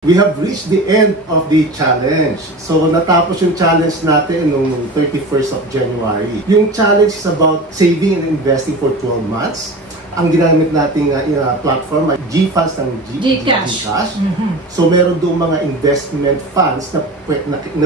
We have reached the end of the challenge. So, natapos yung challenge natin noong 31st of January. Yung challenge is about saving and investing for 12 months. Ang ginamit nating platform ay GFunds ng GCash. So, meron doon mga investment funds na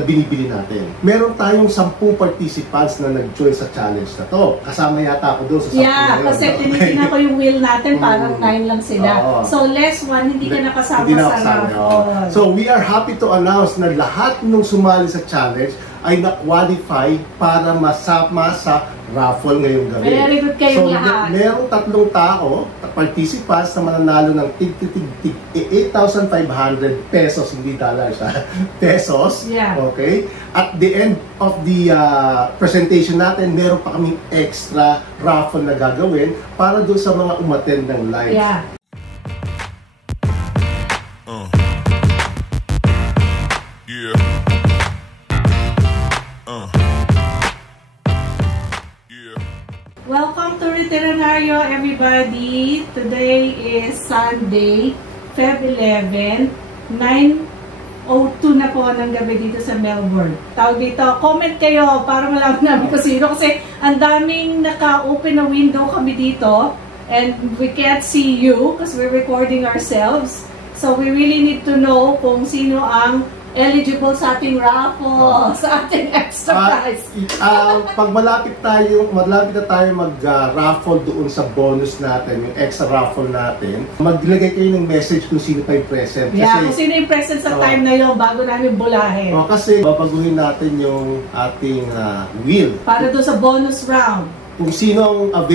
binibili natin. Meron tayong 10 participants na nag-join sa challenge na to. Kasama yata ako doon sa 10 na yun. Kasi tinitingnan ko yung wheel natin, parang 9 lang sila. So, less one, hindi ka nakasama sa raffle. So, we are happy to announce na lahat ng sumali sa challenge ay na-qualify para masama sa raffle ngayong gabi. Very good kayong lahat. Merong 3 tao, participants na mananalo ng 8,500 pesos, hindi dollars, pesos. Yeah. Okay? At the end of the presentation natin, meron pa kaming extra raffle na gagawin para doon sa mga umattend ng live. Yeah. Welcome to Veterinario, everybody. Today is Sunday, Feb 11, 9:02 na po ng gabi dito sa Melbourne. Tawag dito, comment kayo para malaman namin kung sino. Kasi ang daming naka-open na window kami dito and we can't see you because we're recording ourselves. So we really need to know kung sino ang eligible sa ating raffle, sa ating extra prize. Pag malapit na tayo mag-raffle doon sa bonus natin, yung extra raffle natin, maglagay kayo ng message kung sino pa yung present. Yeah, kung sino yung present sa time na yun bago namin bulahin. Kasi babaguhin natin yung ating wheel. Para doon sa bonus round. Kung sino ang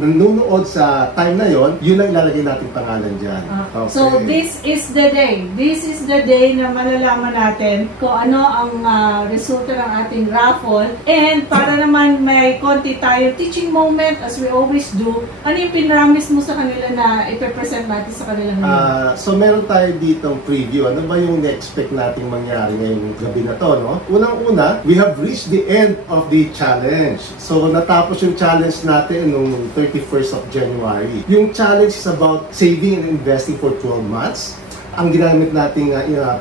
nanonood sa time na yon, yun ang ilalagay natin pangalan dyan. Okay. So, this is the day. This is the day na malalaman natin kung ano ang resulta ng ating raffle. And para naman may konti tayo teaching moment, as we always do, ano yung pinramis mo sa kanila na ipipresent natin sa kanila ngayon? So, meron tayo ditong preview. Ano ba yung na-expect nating mangyari ngayong gabi na to, no? Unang-una, we have reached the end of the challenge. So, natapos yung challenge natin noong 31st of January. Yung challenge is about saving and investing for 12 months. Ang ginamit nating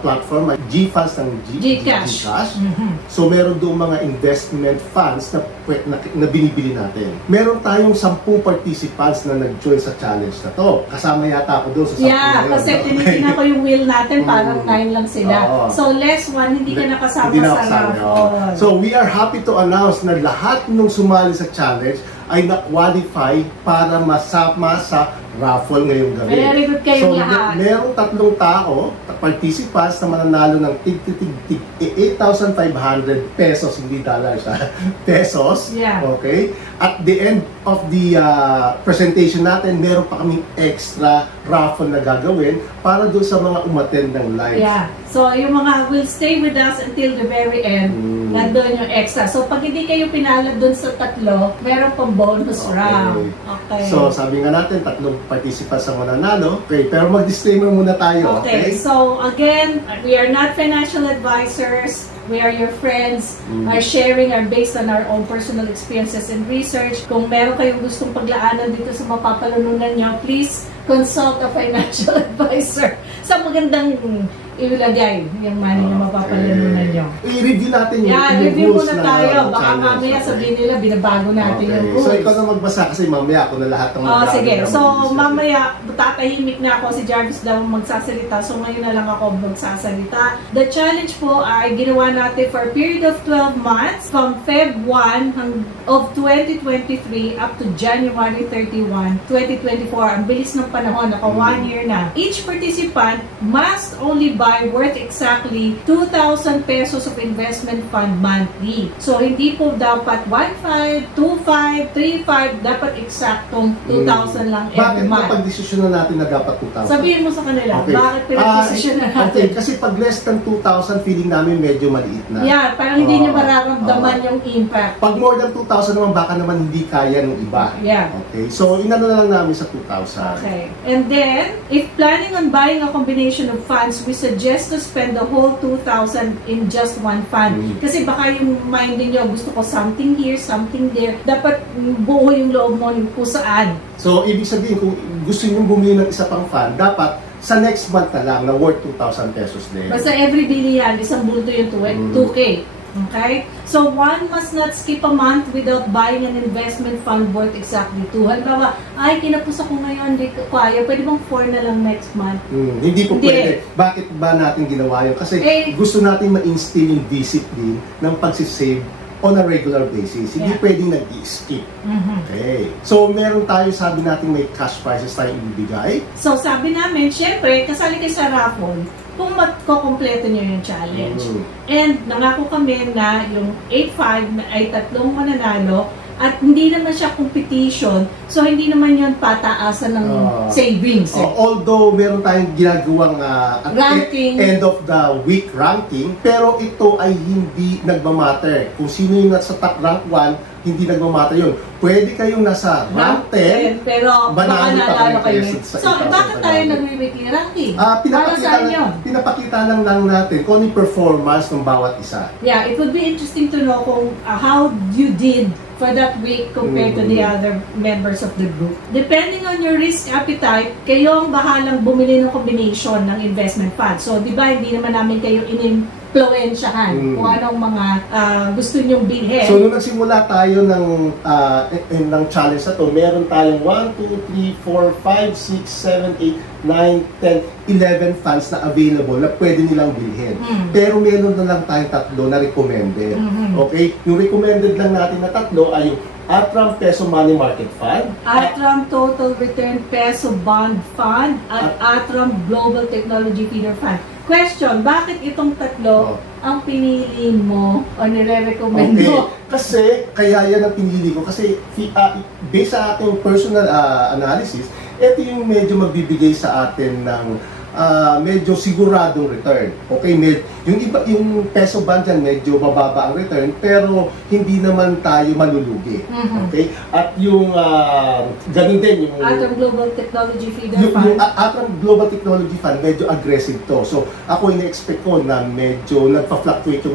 platform ay GFunds ng GCash. So, meron doon mga investment funds na binibili natin. Meron tayong 10 participants na nag-join sa challenge na to. Kasama yata ako doon sa 10 na yun. Kasi tinitingnan ko yung wheel natin, parang 9 lang sila. So, less one, hindi ka nakasama sa raffle. So, we are happy to announce na lahat ng sumali sa challenge ay na-qualify para masama sa raffle ngayong gabi. Very good kayong lahat. Merong 3 tao, participants na mananalo ng 8,500 pesos, hindi dollars, pesos. Yeah. Okay? At the end of the presentation natin, meron pa kaming extra raffle na gagawin para doon sa mga umattend ng live. Yeah. So, yung mga will stay with us until the very end. Nandun yung extra. So, pag hindi kayo pinalad doon sa 3, meron pang bonus round. Okay. So, sabi nga natin, 3 participants ang mananalo. Okay, pero mag-disclaimer muna tayo. Okay. So, again, we are not financial advisors. We are your friends. Our sharing are based on our own personal experiences and research. Kung meron kayong gustong paglaanan dito sa mapapalanunan nyo, please consult a financial advisor sa magandang ilagay yung money na mapapalanunan nyo. I-review natin yung review rules muna na tayo. Baka mamaya sabihin nila, binabago natin yung rules. So, ikaw na magbasa kasi mamaya ako na lahat ng sige. So, mamaya, tatahimik na ako. Si Jarvis daw magsasalita. So, ngayon na lang ako magsasalita. The challenge po ay ginawa natin for a period of 12 months from Feb 1 of 2023 up to January 31, 2024. Ang bilis ng panahon. Naka 1 year na. Each participant must only buy worth exactly 2,000 pesos of investment fund monthly. So, hindi po dapat 1,500, 2,500, 3,500. Dapat eksaktong 2,000 lang every month. Bakit napag-desisyon na natin na dapat 2,000? Sabihin mo sa kanila, bakit pinag-desisyon na natin? Okay, kasi pag less than 2,000, feeling namin medyo maliit na. Yeah, parang hindi niya mararamdaman yung impact. Pag more than 2,000 naman, baka naman hindi kaya ng iba. Yeah. Okay, so inano na lang namin sa 2,000. Okay. And then, if planning on buying a combination of funds, we suggest to spend the whole 2,000 in just one fund. Kasi baka yung mind niyo gusto ko something here, something there. Dapat buo yung loob mo kung saan. So, ibig sabihin, kung gusto niyo bumili ng isa pang fund, dapat sa next month na lang na worth 2,000 pesos din. Basta every bili yan, isang bulto yung 2K. Okay? So, one must not skip a month without buying an investment fund worth exactly 2. Halimbawa, ay, kinapos ako ngayon, hindi ko kaya. Pwede bang 4 na lang next month? Hindi po pwede. Bakit ba natin ginawa yun? Kasi gusto natin ma-instill yung discipline ng pagsisave on a regular basis. Hindi pwedeng nag-i-skip. Okay. So, meron tayo, sabi natin may cash prizes tayo ibibigay. So, sabi namin, syempre, kasali kayo sa raffle kung magkukumpleto nyo yung challenge. And nangako kami na yung 8-5 ay 3 mananalo at hindi naman siya competition, so hindi naman yun pataasan ng savings. Although meron tayong ginagawang ranking, end of the week ranking, pero ito ay hindi nagmamatter. Kung sino yung nasa top rank 1, hindi nagmamatter yun. Pwede kayong nasa rank 10, pero baka nalalo kayo. So, bakit tayo $8,000. nag-weekly ranking? Para sa inyo. Pinapakita lang natin kung ano yung performance ng bawat isa. Yeah, it would be interesting to know kung how you did for that week compared to the other members of the group. Depending on your risk appetite, kayo ang bahalang bumili ng combination ng investment fund. So, di ba, hindi naman namin kayo in-influensyahan kung anong mga gusto nyong bilhin. So, nung nagsimula tayo ng challenge na to, meron tayong 1, 2, 3, 4, 5, 6, 7, 8, 9, 10, 11 funds na available na pwede nilang bilhin. Pero meron na lang tayong 3 na recommended. Okay? Yung recommended lang natin na 3 ay yung Atram Peso Money Market Fund, Atram Total Return Peso Bond Fund, at Atram Global Technology Feeder Fund. Question, bakit itong 3 ang pinili mo o nire-recommend mo? Kasi, kaya yan ang pinili ko. Kasi, based sa ating personal analysis, ito yung medyo magbibigay sa atin ng medyo siguradong return. Okay, yung peso bond dyan, medyo mababa ang return, pero hindi naman tayo malulugi. Okay? At yung ganun din, yung Atram Global Technology Feeder Fund. Yung Atram Global Technology Fund, medyo aggressive to. So, ako ina-expect ko na medyo nagpa-fluctuate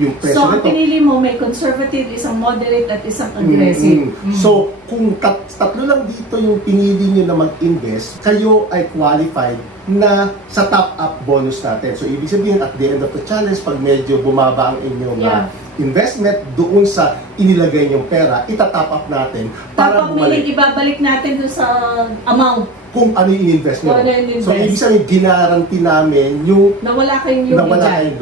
yung presyo So, nito. ang pinili mo, may conservative, isang moderate, at isang aggressive. So, kung 3 lang dito yung pinili nyo na mag-invest, kayo ay qualified na sa top-up bonus natin. So, ibig sabihin, at the end of the challenge, pag medyo bumaba ang inyong investment doon sa inilagay nyong pera, itatop up natin para bumalik. Ibabalik natin doon sa amount. Kung ano yung in-invest nyo. So, ibig sabihin, ginaranti namin yung nawala kayong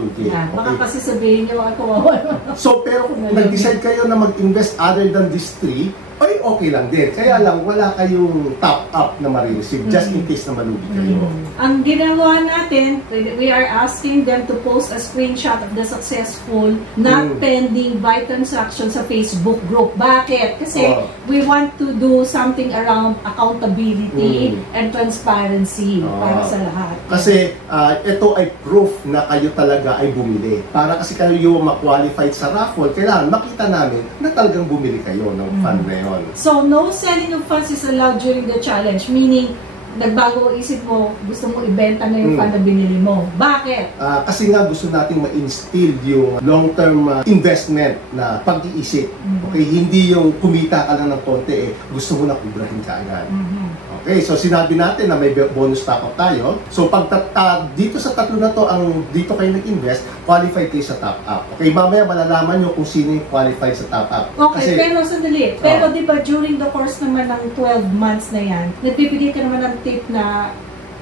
lugi. Baka kasi sabihin nyo, kawawa. So, pero kung nag-decide kayo na mag-invest other than these 3, ay okay lang din. Kaya lang, wala kayong top-up na marireceive just in case na malugi kayo. Ang ginagawa natin, we are asking them to post a screenshot of the successful, not pending buy transaction sa Facebook group. Bakit? Kasi we want to do something around accountability and transparency para sa lahat. Kasi ito ay proof na kayo talaga ay bumili. Para kasi kayo ma-qualified sa raffle, kailangan makita namin na talagang bumili kayo ng fund na yun. So, no selling of funds is allowed during the challenge, meaning nagbago isip mo, gusto mo ibenta na yung fund na binili mo. Bakit? Kasi nga gusto nating ma-instill yung long-term investment na pag-iisip. Okay, hindi yung kumita ka lang ng konti, gusto mo na kubrahin ka agad. Okay, so sinabi natin na may bonus top-up tayo. So pag dito sa 3 na to, dito kayo nag-invest, qualified kayo sa top-up. Okay, mamaya malalaman nyo kung sino yung qualified sa top-up. Okay, pero sandali. Pero di ba during the course naman ng 12 months na yan, nagbibigay ka naman ng tip na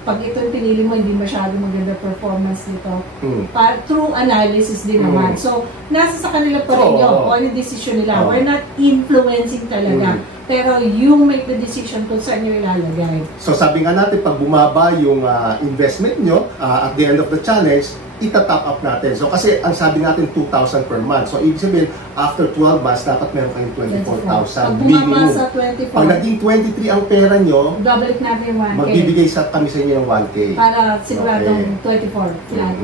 pag ito yung pinili mo, hindi masyado maganda performance nito. Through analysis din naman. So, nasa sa kanila pa rin yun. Kung ano yung decision nila. We're not influencing talaga. Pero you make the decision kung saan nyo ilalagay. So, sabi nga natin, pag bumaba yung investment nyo, at the end of the challenge, ita-top up natin. So, kasi ang sabi natin 2,000 per month. So, ibig sabihin, after 12 months, dapat meron kayong 24,000 minimum. Pag sa 24, pag naging 23 ang pera nyo, double na yung 1K. Magbibigay kami sa inyo ng 1K. Para siguradong 24. Flat.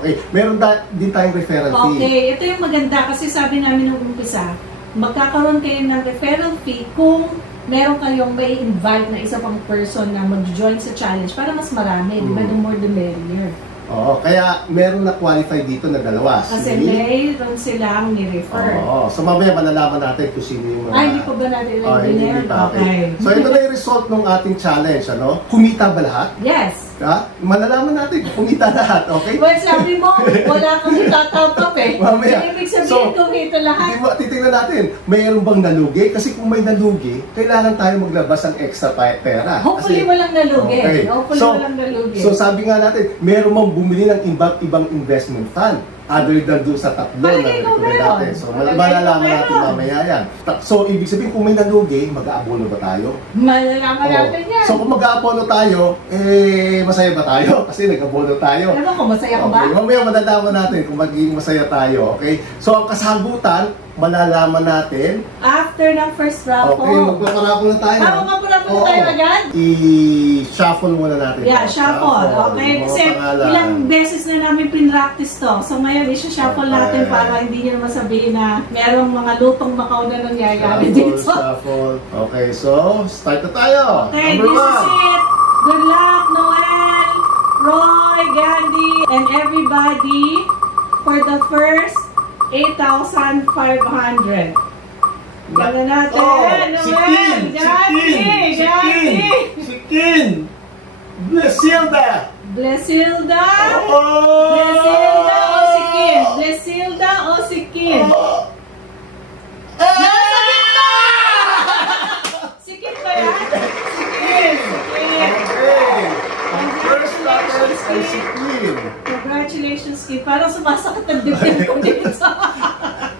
Okay. Meron din tayong referral fee. Okay. Ito yung maganda kasi sabi namin nung umpisa, magkakaroon kayo ng referral fee kung meron kayong may invite na isa pang person na mag-join sa challenge para mas marami. Diba? The more the merrier. Oo, kaya meron na qualified dito na 2. Kasi mayroon silang ni-refer. Oo, so mamaya malalaman natin kung sino yung mga... Ay, hindi pa ba natin hindi pa. Okay. So ito na yung result ng ating challenge, ano? Kumita ba lahat? Yes. Malalaman natin, kumita lahat, okay? Well, sabi mo, wala kang itatapap eh. Mamaya. Ibig sabihin, kumita lahat. Titingnan natin, mayroon bang nalugi? Kasi kung may nalugi, kailangan tayo maglabas ng extra pera. Hopefully Kasi, walang nalugi. okay. Hopefully walang nalugi. So sabi nga natin, mayroon bang bumili ng ibang investment fund other than doon sa tatlo na Palagay ko recommend meron. natin. So Palagay ko malalaman natin meron. mamaya yan. So ibig sabihin, kung may nalugi, mag-aabono ba tayo? Malalaman natin yan. So kung mag-aabono tayo, masaya ba tayo? Kasi nag-abono tayo. Alam mo, masaya ka ba? Okay, mamaya malalaman natin kung magiging masaya tayo, okay? So ang kasagutan, malalaman natin. After ng first raffle. Okay, magpaparapol na tayo. Magpaparapol na tayo agad? I-shuffle muna natin. Yeah, shuffle. Okay, yung mga kasi pangalan. ilang beses na namin pinractice to. So ngayon, i-shuffle natin para hindi nyo naman sabihin na merong mga lutong Macau na nangyayari dito. Shuffle. Okay, so start na tayo. Okay, Number this is 1. it. Good luck, Noel, Roy, Gandhi, and everybody for the first 8,500. Tingnan natin. Noel, Gandhi. Si Kin! Blesilda! Blesilda? Oh! Blesilda o si Kim? Blesilda o si Kim? Nasa gitna! Si Kim ba yan? Si Kim! Okay! Ang first letter ay si Kin. Congratulations, Kim. Parang sumasakit ang dibdib ko dito.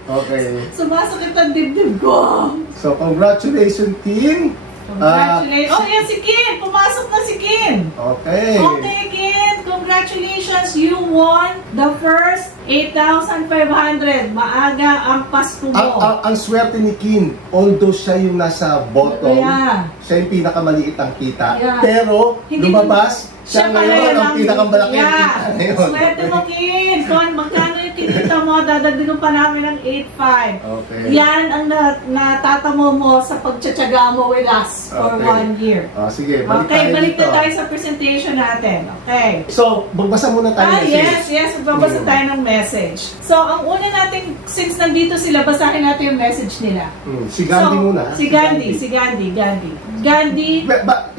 Okay. Sumasakit ang dibdib ko. So, congratulations, Kin. Congratulations. Oh, yan si Kim. Pumasok na si Kim. Okay. Okay, Kim. Congratulations. You won the first 8,500. Maaga ang Pasko mo. Ang swerte ni Kin, although siya yung nasa bottom, Yeah. siya yung pinakamaliit ang kita, Yeah. pero Hindi lumabas, siya ngayon ang pinakamalaki ang kita Yeah. ngayon. Swerte mo, Kim. Kung magkano yung kinita mo, dadagdagan pa namin ng 8,500. Okay. Yan ang natatamo mo sa pagtsatsaga mo with us for Okay. 1 year. Sige, balik Okay, tayo balik dito. na tayo sa presentation natin. Okay. So, magbasa muna tayo ng message. Yes, magbabasa tayo ng message. So, ang una natin, since nandito sila, basahin natin yung message nila. Si Gandhi muna. Si Gandhi.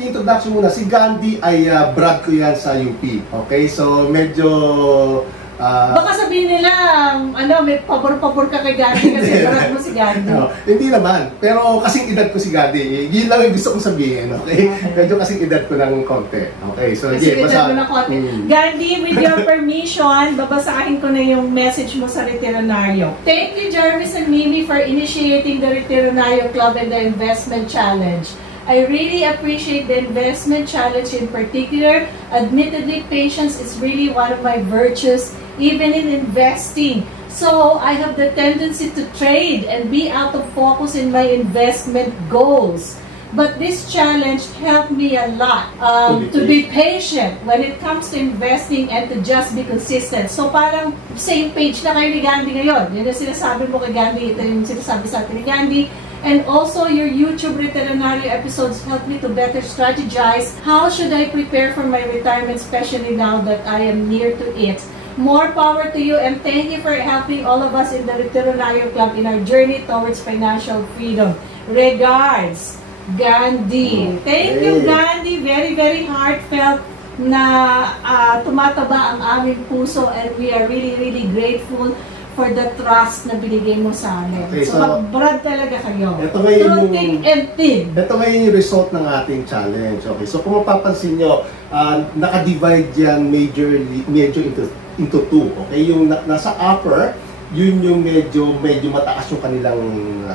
Introduction muna. Si Gandhi ay brad ko yan sa UP. Okay, so medyo... Baka sabihin nila, may pabor-pabor ka kay Gandhi kasi brad mo si Gandhi. No, hindi naman. Pero kasing edad ko si Gandhi. Yun lang yung gusto kong sabihin. Okay? Medyo kasing edad ko ng konti. Okay, so Kasi edad mo ng konti. Gandhi, with your permission, babasahin ko na yung message mo sa Retironaryo. Thank you, Jarvis and Mimi, for initiating the Retironaryo Club and the Investment Challenge. I really appreciate the investment challenge in particular. Admittedly, patience is really one of my virtues, even in investing. So, I have the tendency to trade and be out of focus in my investment goals. But this challenge helped me a lot to be patient when it comes to investing and to just be consistent. So parang same page na kayo ni Gandhi ngayon. Yun yung sinasabi mo kay Gandhi, ito yung sinasabi sa atin ni Gandhi. And also, your YouTube Retironaryo episodes help me to better strategize how should I prepare for my retirement, especially now that I am near to it. More power to you, and thank you for helping all of us in the Retironaryo Club in our journey towards financial freedom. Regards, Gandhi. Thank you, Gandhi. Very, very heartfelt na tumataba ang aming puso, and we are really, really grateful for the trust na binigay mo sa amin. Okay, so mag-brad talaga kayo. Ito ngayon Through thick and thin. Ito ngayon yung result ng ating challenge. Okay, so kung mapapansin nyo, naka-divide yan medyo into two. Okay, yung nasa upper, yun yung medyo mataas yung kanilang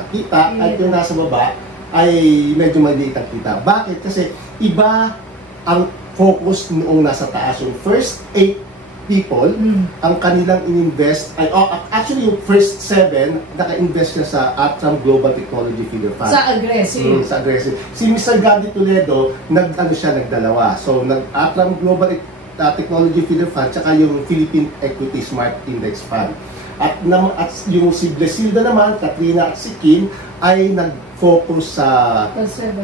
kita, at yung nasa baba ay medyo maliit ang kita. Bakit? Kasi iba ang focus noong nasa taas. Yung first 8 people, ang kanilang in-invest, actually yung first 7, naka-invest siya sa Atram Global Technology Feeder Fund. Sa aggressive. Sa aggressive. Si Mr. Gandhi Toledo, nagdalawa. So, Atram Global Technology Feeder Fund, tsaka yung Philippine Equity Smart Index Fund. At yung si Blesilda naman, Katrina at si Kim, ay nag-focus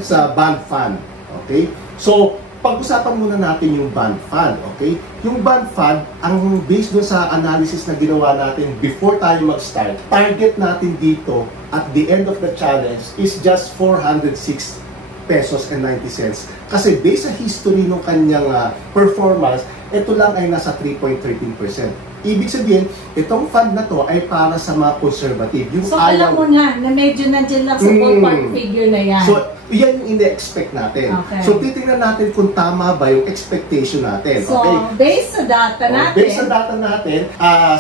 sa bond fund. Okay? So, pag-usapan muna natin yung bond fund, okay? Yung bond fund, ang based doon sa analysis na ginawa natin before tayo mag-start, target natin dito at the end of the challenge is just 406 pesos and 90 cents. Kasi based sa history ng kanyang performance, ito lang ay nasa 3.13%. Ibig sabihin, itong fund na to ay para sa mga conservative. Yung So, alam mo na medyo nandiyan lang sa ballpark figure na yan. So, yan yung ine-expect natin. Okay. So, titingnan natin kung tama ba yung expectation natin. So, Okay? based sa data natin, Based sa data natin,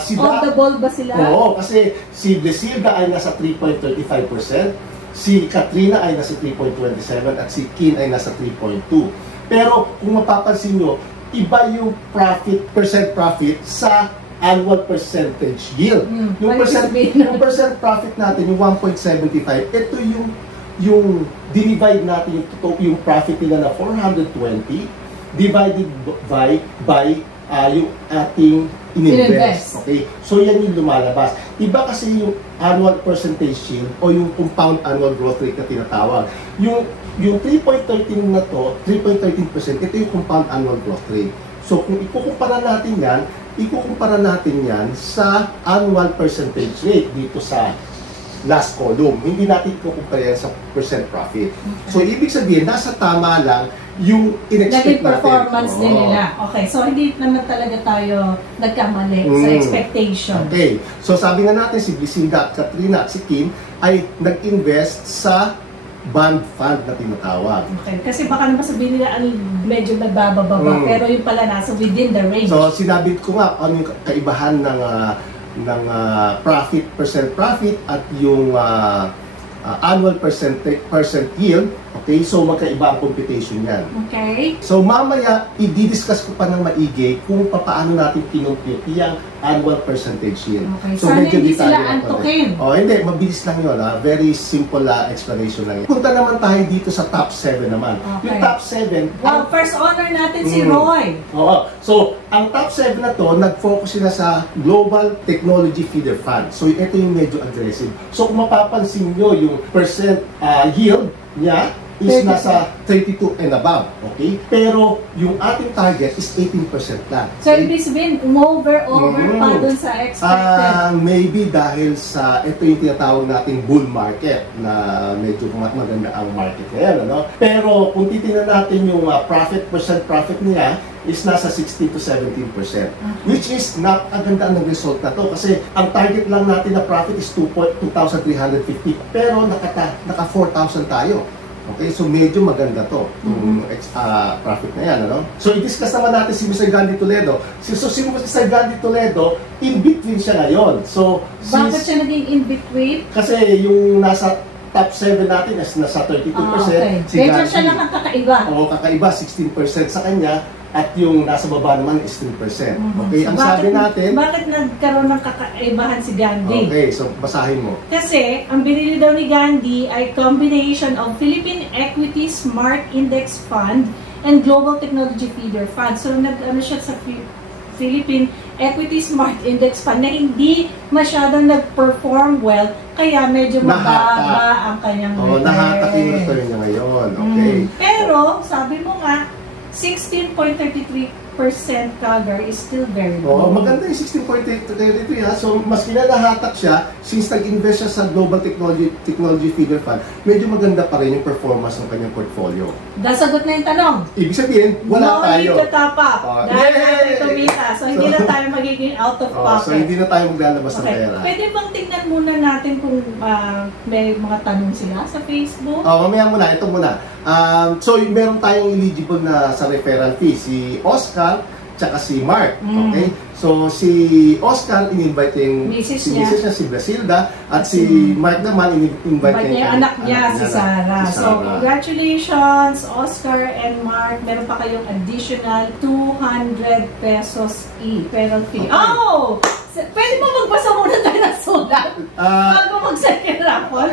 si on the ball ba sila? Oo, kasi si Desilda ay nasa 3.35%, si Katrina ay nasa 3.27% at si Kin ay nasa 3.2%. Pero kung mapapansin nyo, iba yung percent profit sa annual percentage yield. Yung percent profit natin, yung 1.75, ito yung dinivide natin yung profit nila na 420 divided by yung ating ininvest. Okay? So yan yung lumalabas. Iba kasi yung annual percentage yield o yung compound annual growth rate na tinatawag. Yung 3.13 na to, 3.13%, ito yung compound annual growth rate. So kung ikukumpara natin yan sa annual percentage rate dito sa last column. Hindi natin ikukumpara yan sa percent profit. Okay. So ibig sabihin, nasa tama lang yung in-expect natin. performance din nila. Okay, so hindi naman talaga tayo nagkamali sa expectation. Okay, so sabi nga natin si Blisinda at Katrina at si Kim ay nag-invest sa bond fund na tinatawag. Okay, kasi baka naman sabihin nila medyo nagbababa, pero yung pala nasa within the range. So sinabi ko nga ano yung kaibahan ng percent profit at yung annual percent yield. Okay, so magkaiba ang computation yan. Okay. So mamaya, i-discuss ko pa ng maigi kung paano natin kinumpute yung annual percentage yield. Okay. So Sana medyo hindi sila detalye antukin. Hindi, mabilis lang yun. Very simple explanation lang yun. Punta naman tayo dito sa top 7 naman. Okay. Yung top 7... Well, first honor natin si Roy. Oo. So, ang top 7 na to, nag-focus sila sa Global Technology Feeder Fund. So, ito yung medyo aggressive. So, kung mapapansin nyo, yung percent yield niya is 32. nasa 32 and above. Okay? Pero, yung ating target is 18% lang. So, ibig sabihin, over pa dun sa expected. Maybe dahil sa, ito yung tinatawag nating bull market na medyo maganda ang market ngayon. Ano? Pero, kung titingnan natin yung percent profit niya, is nasa 16 to 17%. Which is, ang ganda ng result na to. Kasi, ang target lang natin na profit is 2,350. Pero, naka 4,000 tayo. Okay, so medyo maganda to, yung profit na yan, ano? So, i-discuss naman natin si Mr. Gandhi Toledo. Si Mr. Gandhi Toledo, in between siya ngayon. So, bakit siya naging in between? Kasi yung nasa top 7 natin is nasa 32%. Okay. Si Medyo Gandhi, siya lang ang kakaiba. Oo, kakaiba, 16% sa kanya. At yung nasa baba naman is 3%. Okay, So, ang sabi natin... Bakit nagkaroon ng kakaibahan si Gandhi? Okay, so basahin mo. Kasi, ang binili daw ni Gandhi ay combination of Philippine Equity Smart Index Fund and Global Technology Feeder Fund. So, nag-ano siya sa Philippine Equity Smart Index Fund na hindi masyadong nag-perform well, kaya medyo mababa ang kanyang return. Nahatak yung return niya ngayon. Okay. Pero, sabi mo nga, 16.33% CAGR is still very good. Maganda yung 16.33 ha. So, mas kinalahatak siya, since nag-invest siya sa Global Technology Feeder Fund, medyo maganda pa rin yung performance ng kanyang portfolio. Nasagot na yung tanong. Ibig sabihin, wala tayo. No need to top up. Dahil natin tumita. So, hindi na tayo magiging out of pocket. So, hindi na tayo maglalabas ng pera. Pwede bang tingnan muna natin kung may mga tanong sila sa Facebook? Mamaya muna. Ito muna. So, meron tayong eligible na sa referral fee. Si Oscar, tsaka si Mark. Okay? So, si Oscar, in-invite yung Mrs. niya, si Brasilda, at si Mark naman, in-invite niya yung anak niya, si Sarah. So, congratulations, Oscar and Mark. Meron pa kayong additional 200 pesos referral fee. Okay. Oh! Pwede mo magbasa muna tayo ng sulat bago mag-second raffle?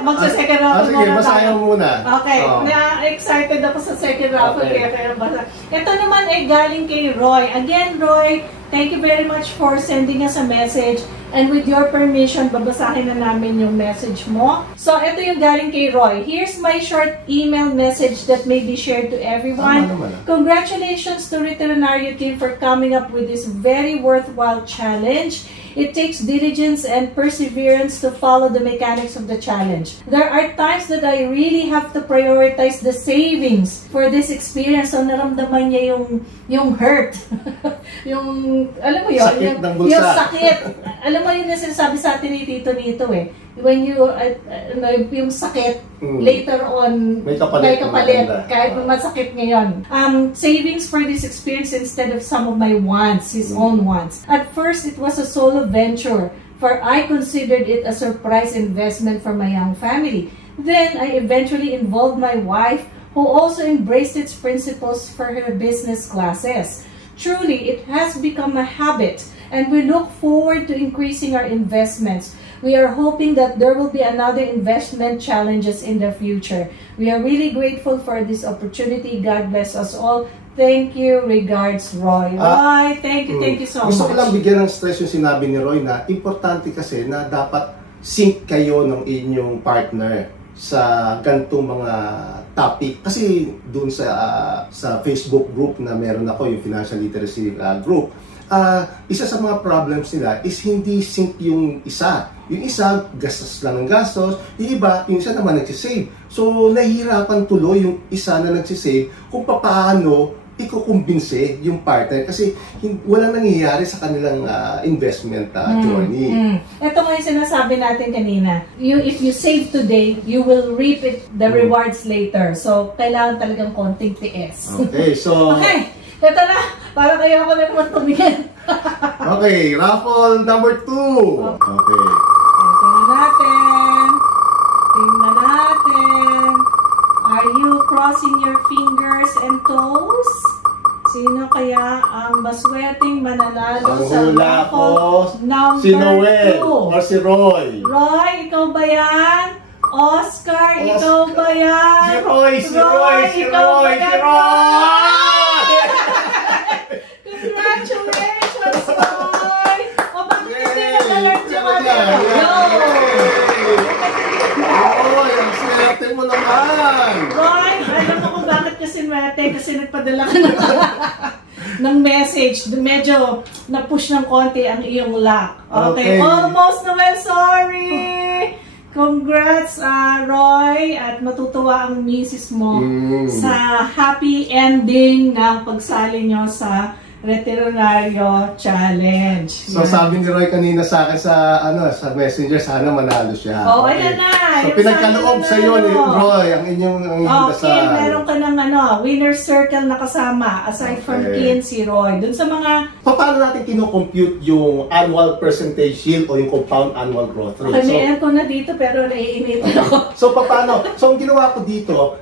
Mag-second raffle sige, basahin mo muna. Okay, na-excited ako sa second raffle, kaya basa. Ito naman ay galing kay Roy. Again, Roy, thank you very much for sending us a message. And with your permission, babasahin na namin yung message mo. So, ito yung galing kay Roy. Here's my short email message that may be shared to everyone. Congratulations to Veterinario team for coming up with this very worthwhile challenge. It takes diligence and perseverance to follow the mechanics of the challenge. There are times that I really have to prioritize the savings for this experience. So naramdaman niya yung hurt. yung, alam mo yun? Sakit ng bulsa. Yung sakit. Alam mo yun yung sinasabi sa atin ni Tito Nito eh. When you, yung sakit, later on, may kapalit kahit masakit ngayon. Savings for this experience instead of some of my wants, his own wants. At first, it was a solo venture, for I considered it a surprise investment for my young family. Then, I eventually involved my wife, who also embraced its principles for her business classes. Truly, it has become a habit, and we look forward to increasing our investments. We are hoping that there will be another investment challenges in the future. We are really grateful for this opportunity. God bless us all. Thank you. Regards, Roy. Roy, thank you so much. Gusto ko lang bigyan ng stress yung sinabi ni Roy na importante kasi na dapat sync kayo ng inyong partner sa ganitong mga topic. Kasi dun sa Facebook group na meron ako, yung Financial Literacy group, isa sa mga problems nila is hindi sync yung isa. Yung isa, gastos lang ng gastos. Yung iba, yung isa naman nagsisave. So, nahihirapan tuloy yung isa na nagsisave kung paano ikukumbinse yung partner kasi walang nangyayari sa kanilang investment journey. Ito nga yung sinasabi natin kanina. If you save today, you will reap the rewards later. So, kailangan talagang konting tiis. Okay, so... Okay, ito na. Para kayo ako na naman tumingin. Okay, raffle number 2. Okay. Tingnan natin. Are you crossing your fingers and toes? Sino kaya ang maswerteng mananalo sa raffle number 2? Si Noel or si Roy? Roy, ikaw ba yan? Oscar, ikaw ba yan? Si Roy! Congratulations, Roy! O bakit kasi nag-alert yung Roy, ang swerte mo naman! Roy, alam mo kung bakit kasi swerte? Kasi nagpadala ka ng message. Medyo na-push ng konti ang iyong luck. Okay. Almost Noel, sorry! Congrats, Roy, at matutuwa ang misis mo sa happy ending ng pagsali nyo sa Veterinaryo Challenge. So sabi ni Roy kanina sa akin sa Messenger, sana manalo siya. Oh, ayan na. So pinagkaloob sa iyo ni Roy ang inyong dasal. Okay, meron ka ng winner circle na kasama aside from Kian, si Roy. Dun sa mga paano natin kino-compute yung annual percentage yield o yung compound annual growth rate? Okay, may aircon na dito pero naiinitin ako. So paano? So ang ginawa ko dito,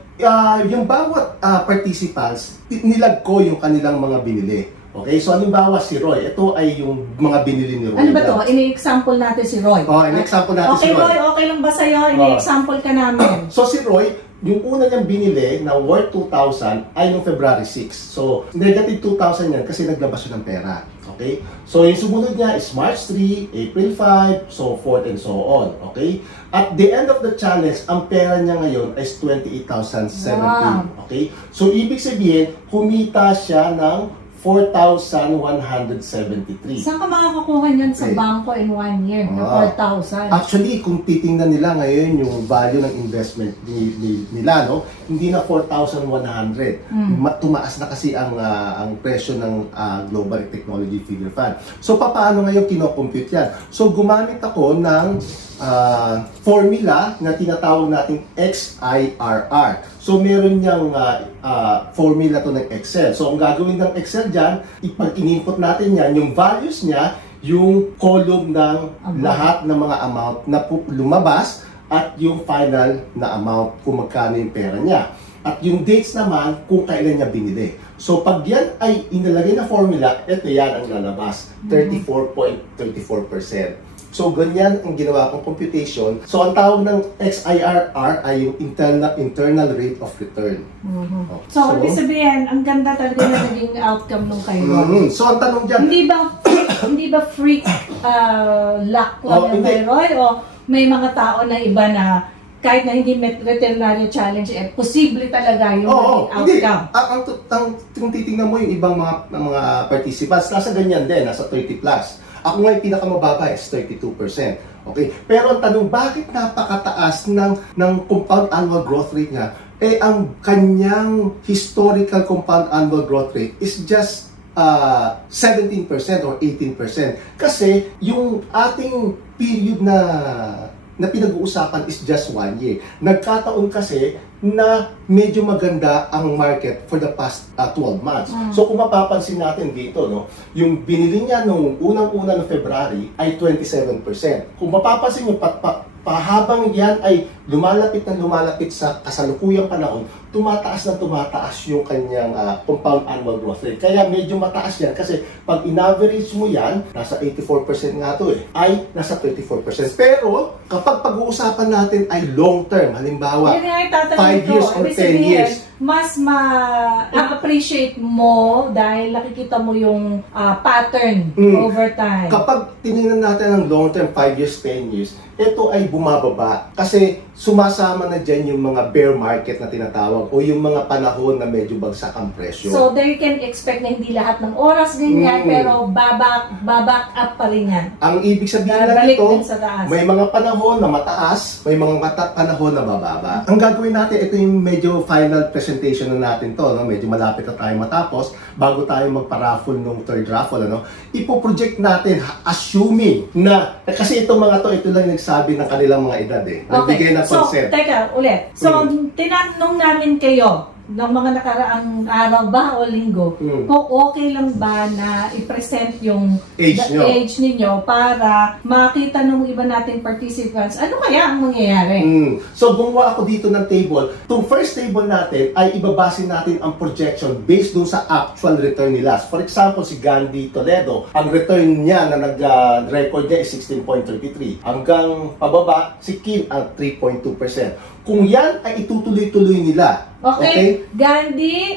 yung bawat participants, nilag ko yung kanilang mga binili. Okay, so halimbawa si Roy, ito ay yung mga binili ni Roy. Ano ba to? Ini-example natin si Roy. Ini-example natin si Roy. Okay, Roy, okay lang ba sa'yo? Ini-example ka namin. So si Roy, yung una niyang binili na worth 2,000 ay noong February 6. So, negative 2,000 yan kasi naglabas siya ng pera. Okay? So, yung sumunod niya is March 3, April 5, so forth and so on. Okay? At the end of the challenge, ang pera niya ngayon is 28,017. Wow. Okay? So, ibig sabihin, kumita siya ng 4,173. Saan ka makakakuha niyan sa bangko in 1 year na 4,000? Actually, kung titingnan nila ngayon yung value ng investment nila, no, hindi na 4,100. Tumaas na kasi ang presyo ng Global Technology Figure Fund. So, paano ngayon kinocompute yan? So, gumamit ako ng formula na tinatawag nating XIRR. So, meron niyang formula to ng Excel. So, ang gagawin ng Excel dyan, pag in-input natin yan, yung values niya, yung column ng lahat ng mga amount na lumabas at yung final na amount kung magkano yung pera niya. At yung dates naman kung kailan niya binili. So, pag yan ay inilagay na formula, ito yan ang lalabas. 34.34%. So, ganyan ang ginawa kong computation. So, ang tawag ng XIRR ay yung internal rate of return. So, ibig sabihin, ang ganda talaga na naging outcome nung kayo. So, ang tanong dyan, hindi ba freak luck lang yung kay Roy? O may mga tao na iba na kahit na hindi veterinary challenge, posible talaga yung outcome? Kung titingnan mo yung ibang mga participants, nasa ganyan din, nasa 30 plus. Ako nga yung pinakamababa is 32%. Okay? Pero ang tanong, bakit napakataas ng compound annual growth rate niya? Eh, ang kanyang historical compound annual growth rate is just 17% or 18%. Kasi yung ating period na pinag-uusapan is just 1 year. Nagkataon kasi na medyo maganda ang market for the past 12 months. So kung mapapansin natin dito, no, yung binili niya nung unang-una ng February ay 27%. Kung mapapansin niyo, pahabang yan ay lumalapit na lumalapit sa kasalukuyang panahon, tumataas na tumataas yung kanyang compound annual growth rate. Kaya medyo mataas yan kasi pag in-average mo yan, nasa 84% nga to ay nasa 34%. Pero kapag pag-uusapan natin ay long term, halimbawa 5 years or 10 years, mas ma-appreciate mo dahil nakikita mo yung pattern over time. Kapag tinignan natin ang long term, 5 years, 10 years, ito ay bumababa. Kasi sumasama na dyan yung mga bear market na tinatawag o yung mga panahon na medyo bagsak ang presyo. So they can expect na hindi lahat ng oras ganyan, pero babak up pa rin yan. Ang ibig sabihin lang Balik ito, din sa taas. may mga panahon na mataas, may mga panahon na bababa. Ang gagawin natin, ito yung medyo final presentation na natin to, no? Medyo malapit na tayo matapos bago tayo magpa-raffle nung third raffle, ano? Ipo-project natin assuming na kasi itong mga to, ito lang nagsabi ng kanilang mga edad nagbigay ng consent. So, teka, ulit. So, tinanong namin kayo ng mga nakaraang araw ba o linggo, kung okay lang ba na i-present yung age ninyo para makita ng iba nating participants, ano kaya ang mangyayari? So, gumawa ako dito ng table. Itong first table natin ay ibabase natin ang projection based dun sa actual return nila. For example, si Gandhi Toledo, ang return niya na nag-record niya is 16.33. Hanggang pababa, si Kim ang 3.2%. Kung yan ay itutuloy-tuloy nila. Okay? Gandhi,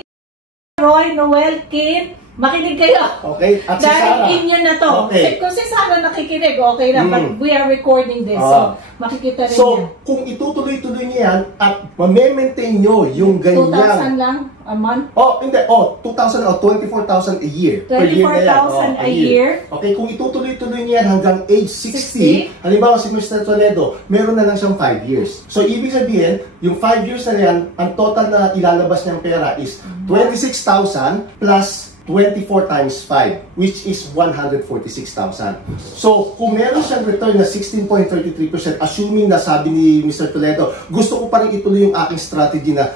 Roy, Noel, Kim, makinig kayo. Okay? At si Sarah. Dahil inyo na to. Okay. Kung si Sarah nakikinig, okay lang. But we are recording this. So, makikita rin so, yan. kung itutuloy-tuloy niya yan at ma-maintain nyo yung ganyang... 2,000 lang a month? Hindi. 2,000 o 24,000 a year. 24,000 a year. Okay, kung itutuloy-tuloy niya yan hanggang age 60, halimbawa si Mr. Toledo, meron na lang siyang 5 years. So, ibig sabihin, yung 5 years na yan, ang total na ilalabas niyang pera is 26,000 plus 24 times 5, which is 146,000. So, kung meron siyang return na 16.33%, assuming na sabi ni Mr. Toledo, gusto ko pa rin ituloy yung aking strategy na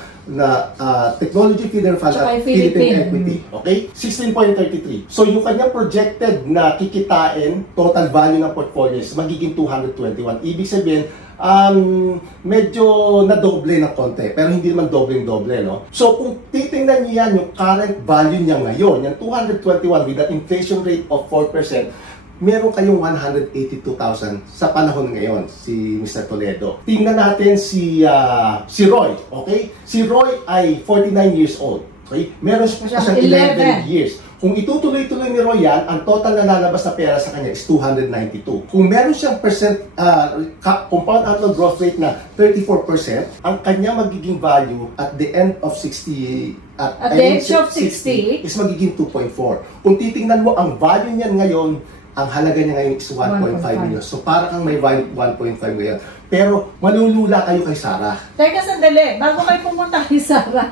Technology Feeder Fund at Philippine Equity. Okay? 16.33. So, yung kanyang projected na kikitain, total value ng portfolio is magiging 221. Ibig sabihin, medyo na-doble ng konti, pero hindi naman doble-doble, no? So, kung titingnan niyo yan, yung current value niya ngayon, yung 221 with an inflation rate of 4%, meron kayong 182,000 sa panahon ngayon, si Mr. Toledo. Tingnan natin si Roy, okay? Si Roy ay 49 years old, okay? Meron siya 11 years. Kung itutuloy-tuloy ni Roy yan, ang total na lalabas na pera sa kanya is 292. Kung meron siyang compound annual growth rate na 34%, ang kanya magiging value at the end of 60 at the age of 60 is magiging 2.4. Kung titingnan mo ang value niyan ngayon, ang halaga niya ngayon is 1.5 million. So, para kang may 1.5 million. Pero, malulula kayo kay Sarah. Teka, sandali. Bago kayo pumunta kay Sarah,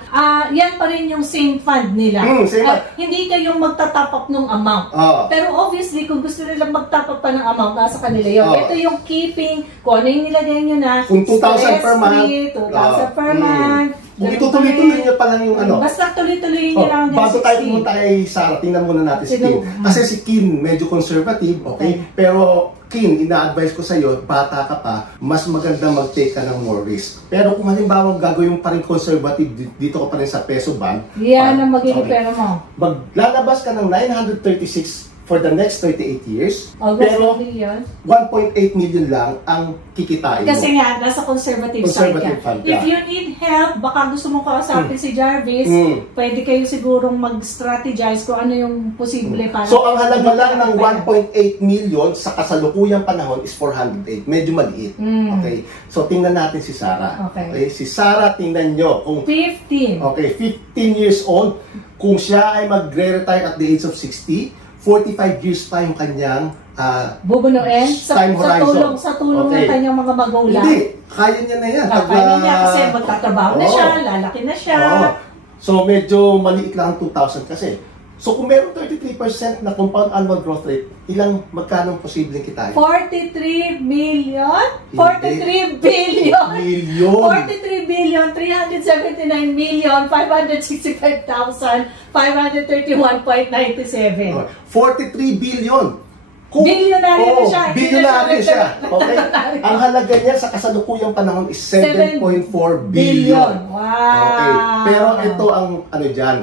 yan pa rin yung same fund nila. Same fund. Hindi kayong magta-top up ng amount. Pero obviously, kung gusto nilang mag-top up pa ng amount, nasa kanila yun. Ito yung keeping, kung ano yung nilagay nyo na, kung 2,000 per month, 2,000 per month. Kung itutuloy-tuloy niya pa lang yung ano. Basta tuloy-tuloy niya lang. Bago tayo pumunta kay Sarah, tingnan muna natin si Kim. Kasi si Kim medyo conservative, okay? Pero Kim, ina-advise ko sa iyo, bata ka pa, mas maganda mag-take ka ng more risk. Pero kung halimbawa gagawin pa rin conservative, dito ka pa rin sa peso band. Yan ang magiging pera mo. Maglalabas ka ng 936 for the next 38 years. Pero 1.8 million lang ang kikitain mo. Kasi nga, nasa conservative side ka. If you need help, baka gusto mo kausapin si Jarvis, pwede kayo sigurong mag-strategize kung ano yung posible para. So, ang halaga lang ng 1.8 million sa kasalukuyang panahon is 408. Medyo maliit. Okay? So, tingnan natin si Sarah. Okay? Si Sarah, tingnan nyo. Kung 15. Okay, 15 years old. Kung siya ay magre-retire at the age of 60, 45 years pa yung kanyang bubunuin time horizon. Sa tulong ng kanyang mga magulang. Hindi, kaya niya na yan. Kaya niya kasi magtatrabaho na siya, lalaki na siya. So medyo maliit lang ang 2,000 kasi. So kung meron 33% na compound annual growth rate, magkano posibleng kitain? 43 million? 43 billion? Million! 43 billion, 379 million, 565,531.97. 43 billion! Billionaire na siya. Billionaire siya. Okay? Ang halaga niya sa kasalukuyang panahon is 7.4 billion. Wow! Okay. Pero ito ang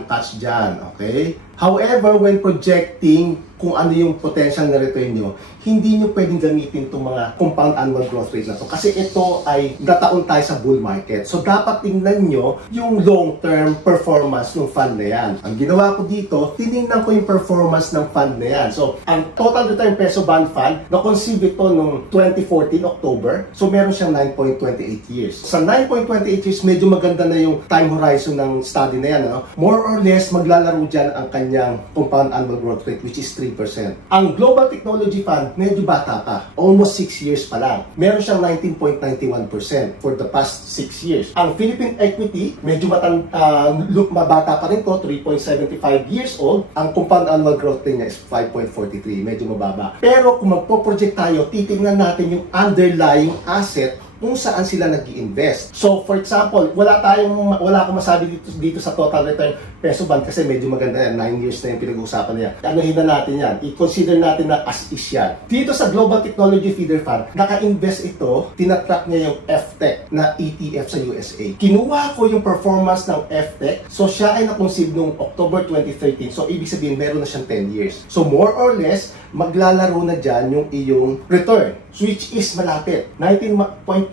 catch dyan. Okay? However, when projecting kung ano yung potential na return nyo, hindi nyo pwedeng gamitin itong mga compound annual growth rate na to. Kasi ito ay nataon tayo sa bull market. So, dapat tingnan nyo yung long-term performance ng fund na yan. Ang ginawa ko dito, tinignan ko yung performance ng fund na yan. So, ang total return peso bond fund, na-conceive ito noong 2014 October. So, meron siyang 9.28 years. Sa 9.28 years, medyo maganda na yung time horizon ng study na yan. More or less, maglalaro dyan ang kanyang compound annual growth rate, which is 3%. Ang Global Technology Fund, medyo bata pa. Almost 6 years pa lang. Meron siyang 19.91% for the past 6 years. Ang Philippine Equity, medyo mabata pa rin to, 3.75 years old. Ang compound annual growth rate niya is 5.43. Medyo mababa. Pero kung magpo-project tayo, titingnan natin yung underlying asset kung saan sila nag-i-invest. So, for example, wala akong masabi dito sa total return peso bond kasi medyo maganda yan. 9 years na yung pinag-uusapan niya. Anuhin na natin yan. I-consider natin na as is yan. Dito sa Global Technology Feeder Fund, naka-invest ito, tinatrack niya yung FTech na ETF sa USA. Kinuha ko yung performance ng FTech. So, siya ay na-conceive noong October 2013. So, ibig sabihin, meron na siyang 10 years. So, more or less, maglalaro na dyan yung iyong return, which is malapit. 19.91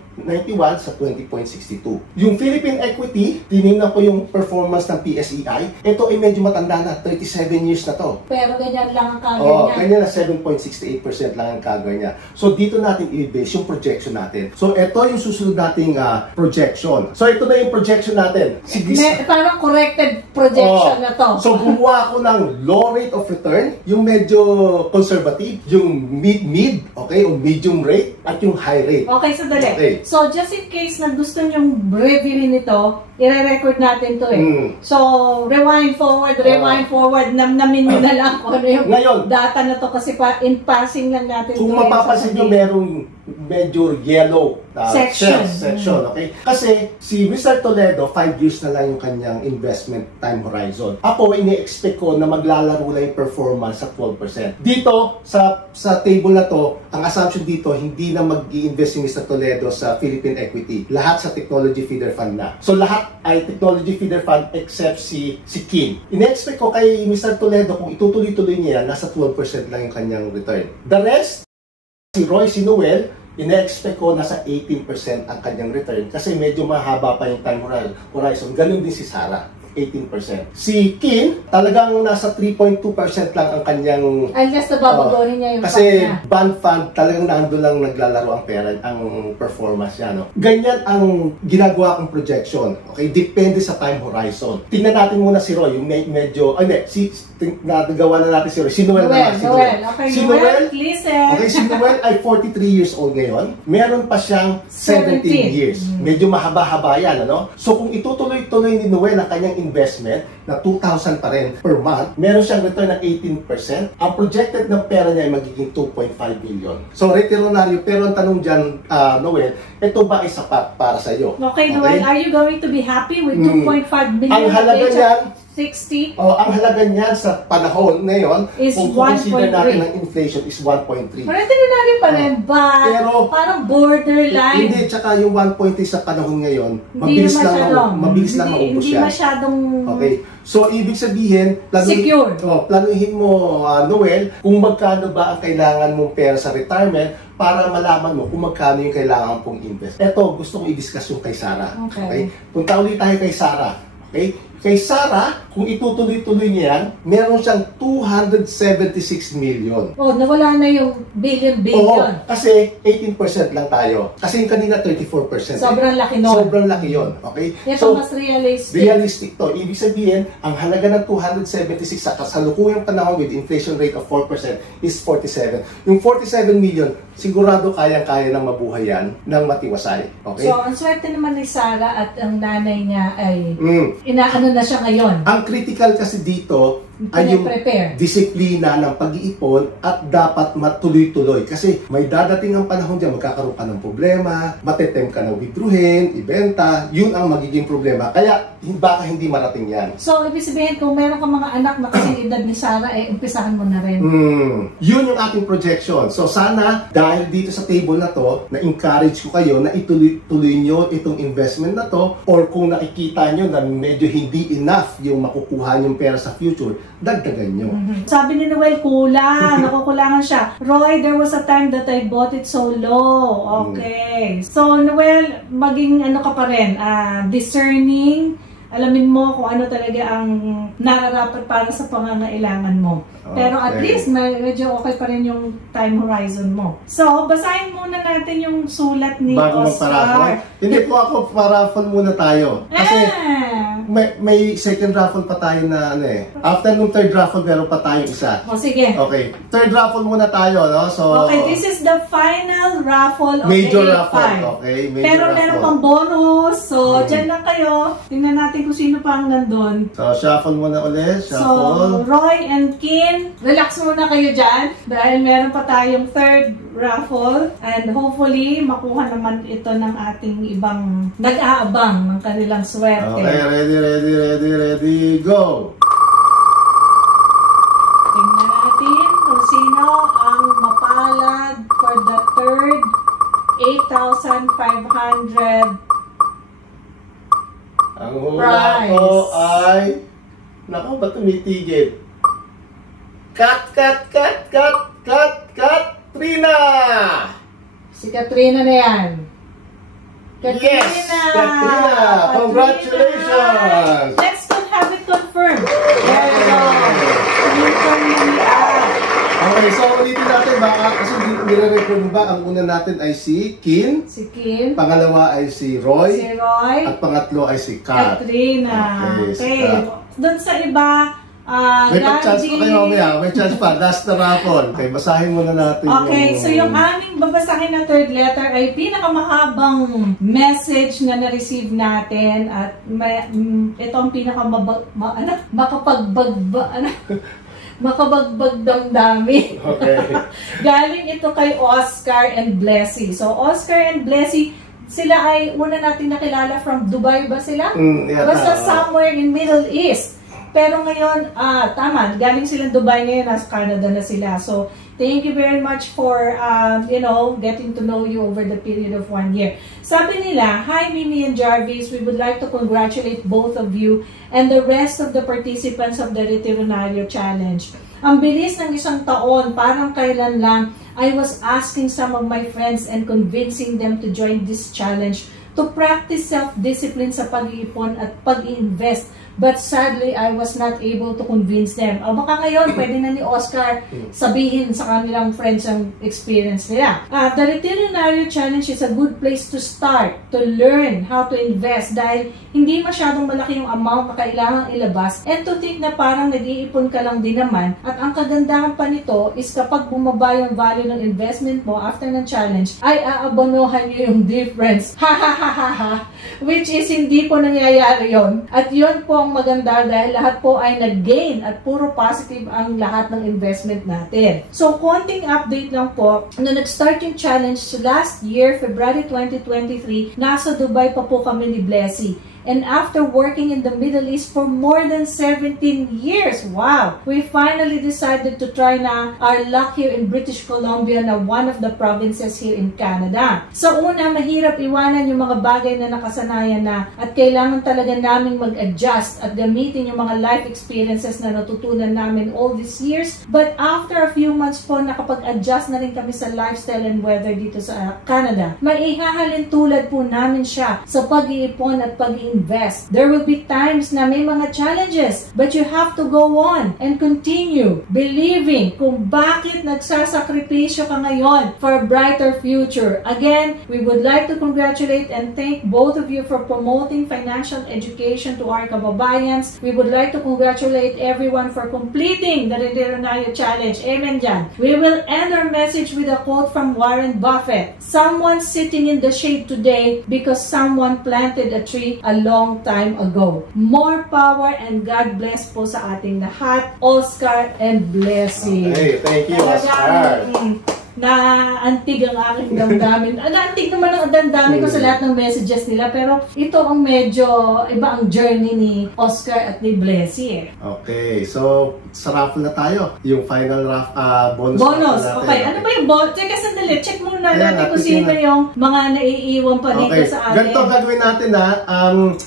sa 20.62. Yung Philippine Equity, tinignan ko yung performance ng PSEI. Ito ay medyo matanda na, 37 years na to. Pero ganyan lang ang CAGR niya. Ganyan na 7.68% lang ang CAGR niya. So dito natin i-base yung projection natin. So ito yung susunod nating projection. So ito na yung projection natin. Parang corrected projection na to. So gumawa ako ng low rate of return, yung medyo conservative, yung mid, okay, o medium rate, at yung high rate. Okay, sandali. Okay. So, just in case na gusto nyong reviewin ito, i-record natin to So, rewind forward, namnamin nyo na lang kung ano yung data na to kasi in passing lang natin. Kung mapapansin nyo, merong medyo yellow section, okay? Kasi si Mr. Toledo, 5 years na lang yung kanyang investment time horizon. Ako, ini-expect ko na maglalaro lang yung performance sa 12%. Dito, sa table na to, ang assumption dito, hindi na mag-i-invest si Mr. Toledo sa Philippine Equity. Lahat sa Technology Feeder Fund na. So, lahat ay Technology Feeder Fund except si Kim. Ini-expect ko kay Mr. Toledo, kung itutuloy-tuloy niya, nasa 12% lang yung kanyang return. The rest, si Roy, si Noel, ina-expect ko nasa 18% ang kanyang return kasi medyo mahaba pa yung time horizon. Ganun din si Sarah, 18%. Si Kim, talagang nasa 3.2% lang ang kanyang... Unless nababagonin niya yung kasi bond fund, talagang nandun lang naglalaro ang pera, ang performance niya. No? Ganyan ang ginagawa kong projection. Okay? Depende sa time horizon. Tingnan natin muna si Roy, yung medyo... nagawa na natin si Roy. Si Noel naman. Okay, si Noel, listen. Okay, si Noel ay 43 years old ngayon. Meron pa siyang 17 years. Medyo mahaba-haba yan, ano? So, kung itutuloy-tuloy ni Noel ang kanyang investment na 2,000 pa rin per month, meron siyang return ng 18%. Ang projected ng pera niya ay magiging 2.5 billion. So, returnaryo. Pero ang tanong dyan, Noel, ito ba ay sapat para sa iyo? Okay, Noel, are you going to be happy with 2.5 billion? Ang halaga niyan, 60? Ang halaga niyan sa panahon ngayon, kung consider natin ng inflation, is 1.3. Returnaryo pa rin ba? Pero, parang borderline. Hindi, tsaka yung 1.3 sa panahon ngayon, mabilis lang maubos yan. Hindi masyadong... Okay. So, ibig sabihin, planuhin mo, Noel, kung magkano ba ang kailangan mong pera sa retirement para malaman mo kung magkano yung kailangan pong invest. Ito, gusto kong i-discuss yung kay Sarah. Okay? Punta ulit tayo kay Sarah. Okay? Kay Sarah, kung itutuloy-tuloy niya yan, meron siyang 276 million. Oh, nawala na yung billion. Oo, kasi 18% lang tayo. Kasi yung kanina 34%. Sobrang laki nun. Sobrang laki yun. Okay? Yan So, mas realistic. realistic to. Ibig sabihin, ang halaga ng 276 sa kasalukuyang panahon with inflation rate of 4% is 47. Yung 47 million, sigurado kayang-kaya nang mabuhay yan ng matiwasay. Okay? So, ang swerte naman ni Sarah at ang nanay niya ay inaano na siya ngayon. Ang critical kasi dito ay yung Prepare. disiplina ng pag-iipon at dapat matuloy-tuloy. Kasi may dadating ang panahon dyan, magkakaroon ka ng problema, matetem ka na withdrawin, ibenta, yun ang magiging problema. Kaya baka hindi marating yan. So, ibig sabihin, kung meron ka mga anak na kasing edad ni Sarah, eh, umpisahan mo na rin. Yun yung aking projection. So sana, dahil dito sa table na to, na-encourage ko kayo na ituloy-tuloy nyo itong investment na to, or kung nakikita nyo na medyo hindi enough yung makukuha nyong pera sa future, dagdagan nyo. Sabi ni Noel, kulang. Nakukulangan siya. Roy, there was a time that I bought it so low. Okay. So, Noel, maging ano ka pa rin, discerning. Alamin mo kung ano talaga ang nararapat para sa pangangailangan mo. Pero at least, medyo okay pa rin yung time horizon mo. So, basahin muna natin yung sulat ni Bago Oscar. magpa-raffle. Hindi po ako, pa-raffle muna tayo. Kasi may second raffle pa tayo na ano eh. After nung third raffle, meron pa tayong isa. O, sige. Okay. Third raffle muna tayo, no? So, Okay, this is the final raffle of major the raffle. 8-5. Okay, major Pero raffle. meron pang bonus. So, dyan lang kayo. Tingnan natin kung sino pa ang nandun. So, shuffle muna ulit. So, Shuffle. Roy and Kin, relax muna kayo dyan. Dahil meron pa tayong third raffle. And hopefully, makuha naman ito ng ating ibang nag-aabang ng kanilang swerte. Okay, ready, go! Tingnan natin kung sino ang mapalad for the third 8,500 Ang hula prize. ko ay... Naku, ba't tumitigil? Cut! Trina! Si Katrina na yan. Yes! Katrina! Congratulations! Let's have it confirmed. There we go. Confirm na niya. Okay, so ulitin natin baka kasi nire-record ba ang una natin ay si Kin, Si Kim. pangalawa ay si Roy, Si Roy. at pangatlo ay si Kat. Katrina. Okay, si Okay. Kat. Doon sa iba, May chance pa kayo mamaya. May chance pa. That's the raffle. Okay, basahin muna natin Okay, so yung aming babasahin na third letter ay pinakamahabang message na na-receive natin at ito ang makabagbag damdamin. Okay. Galing ito kay Oscar and Blessy. So, Oscar and Blessy, sila ay una natin nakilala from Dubai ba sila? Basta somewhere in Middle East. Pero ngayon, tama, galing silang Dubai ngayon, nasa Canada na sila. So, thank you very much for, getting to know you over the period of 1 year. Sabi nila, hi Mimi and Jarvis, we would like to congratulate both of you and the rest of the participants of the Retironario Challenge. Ang bilis ng isang taon, parang kailan lang, I was asking some of my friends and convincing them to join this challenge to practice self-discipline sa pag-iipon at pag-invest. But sadly, I was not able to convince them. O baka ngayon, pwede na ni Oscar sabihin sa kanilang friends ang experience nila. The Retironario Challenge is a good place to start, to learn how to invest dahil hindi masyadong malaki yung amount na kailangang ilabas and to think na parang nag-iipon ka lang din naman. At ang kagandahan pa nito is kapag bumaba yung value ng investment mo after ng challenge, ay aabonohan nyo yung difference. Which is hindi po nangyayari yon. At yun po ang maganda dahil lahat po ay nag-gain at puro positive ang lahat ng investment natin. So, konting update lang po. Nung nag-start yung challenge last year, February 2023, nasa Dubai pa po kami ni Blessy. And after working in the Middle East for more than 17 years, wow! We finally decided to try na our luck here in British Columbia na one of the provinces here in Canada. Sa una, mahirap iwanan yung mga bagay na nakasanayan na at kailangan talaga naming mag-adjust at gamitin yung mga life experiences na natutunan namin all these years. But after a few months po, nakapag-adjust na rin kami sa lifestyle and weather dito sa Canada. Maihahalin tulad po namin siya sa pag-iipon at pag-iinvest invest. There will be times na may mga challenges, but you have to go on and continue believing kung bakit nagsasakripisyo ka ngayon for a brighter future. Again, we would like to congratulate and thank both of you for promoting financial education to our kababayans. We would like to congratulate everyone for completing the Rinderonayo Challenge. Amen dyan. We will end our message with a quote from Warren Buffett. Someone sitting in the shade today because someone planted a tree a long time ago. More power and God bless po sa ating lahat. Oscar and blessing. Okay, thank you, Oscar. Na antig ang aking damdamin. Antig naman ang damdamin ko sa lahat ng messages nila, pero ito ang medyo iba ang journey ni Oscar at ni Blessy. Okay, so sa raffle na tayo. Yung final bonus natin. Okay, ano ba yung bonus? Teka, sandali. Check muna natin kung sino yung mga naiiwan pa dito sa atin. Ganito gagawin natin